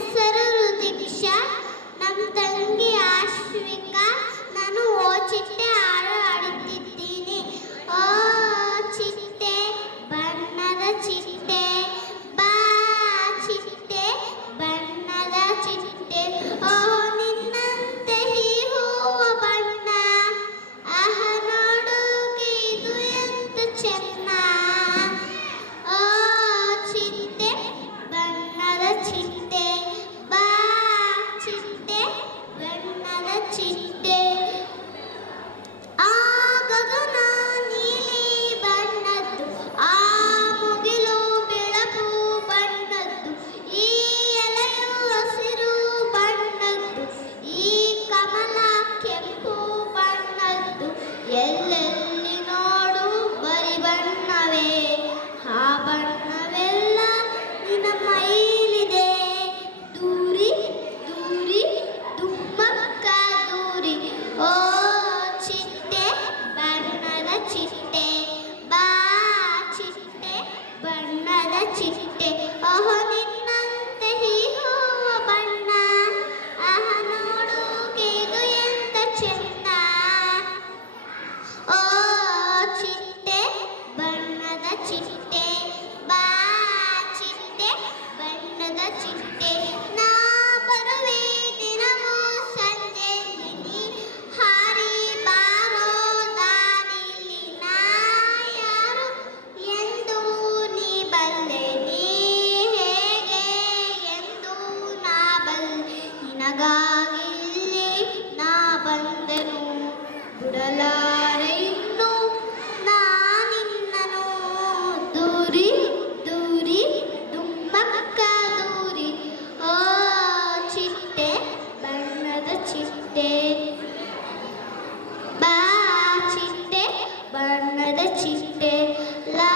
ಹೆಸರು ರುದಿಕ್ಷಾ, ನಮ್ಮ ತಂಗಿ ಆಶ್ವಿಕಾ. ನಾನು ಓ ಚಿಟ್ಟೆ ಹಾಡು ಹಾಡುತ್ತಿದ್ದೀನಿ. ಓ ಚಿಟ್ಟೆ ಬಣ್ಣದ ಚಿಟ್ಟೆ, ಬಾ ಚಿಟ್ಟೆ ಬಣ್ಣದ ಚಿಟ್ಟೆ. ಓ ನಿನ್ನಂತೆ ಈ ಹೂವ ಬಣ್ಣ, ಆಹ ನೋಡುಗೆ ಇದು ಎಂತ ಚೆನ್ನ. ಓ ಚಿಟ್ಟೆ ಬಣ್ಣದ ಚಿಟ್ಟೆ, ಬಾ ಚಿಟ್ಟೆ ಬಣ್ಣದ ಚಿಟ್ಟೆ. ಆ ಗಗನ ನೀಲಿ ಬಣ್ಣದ್ದು, ಆ ಮುಗಿಲು ಬೆಳಕು ಬಣ್ಣದ್ದು, ಈ ಎಲೆಯು ಹಸಿರು ಬಣ್ಣದ್ದು, ಈ ಕಮಲ ಕೆಂಪು ಬಣ್ಣದ್ದು. ಎಲ್ಲೆಲ್ಲಿ ನೋಡು ಬರಿ ಬಣ್ಣವೇ, ಆ ಬಣ್ಣವೆಲ್ಲ ನಿನ್ನ ಮೈಲಿದೆ. ದೂರಿ ದೂರಿ ದುಮ್ಮಕ್ಕ ದೂರಿ. ಓ ಚಿಟ್ಟೆ ಬಣ್ಣದ ಚಿಟ್ಟೆ, ಬಾ ಚಿಟ್ಟೆ ಬಣ್ಣದ ಚಿಟ್ಟೆ. ಓಹೋ ನಿನ್ನಂತೆ ಈ ಹೂವ ಬಣ್ಣ, ಆಹ ನೋಡುಗೆ ಇದು ಎಂತ ಚೆನ್ನ. ಓ ಚಿಟ್ಟೆ ಬಣ್ಣದ ಚಿಟ್ಟೆ, ಬಾ ಚಿಟ್ಟೆ ಬಣ್ಣದ ಚಿಟ್ಟೆ. ನಾ ಬರುವೆ ದಿನವೂ ಸಂಜೆ, ನೀ ಹಾರಿ ಬಾರೋ ದಾರಿಲಿ. ನಾ ಯಾರು ಎಂದು ನೀ ಬಲ್ಲೆ, ನೀ ಹೇಗೆ ಎಂದು ನಾ ಬಲ್ಲೆ. ನಿನಗಾಗಿ ಇಲ್ಲಿ ನಾ ಬಂದೆನು, ಬಿಡಲಾರೆ ಇನ್ನು ನಾನಿನ್ನನು. ದೂರಿ ದೂರಿ ದುಮ್ಮಕ್ಕ ದೂರಿ. ಓ ಚಿಟ್ಟೆ ಬಣ್ಣದ ಚಿಟ್ಟೆ, ಬಾ ಚಿಟ್ಟೆ ಬಣ್ಣದ ಚಿಟ್ಟೆ. ಲಾ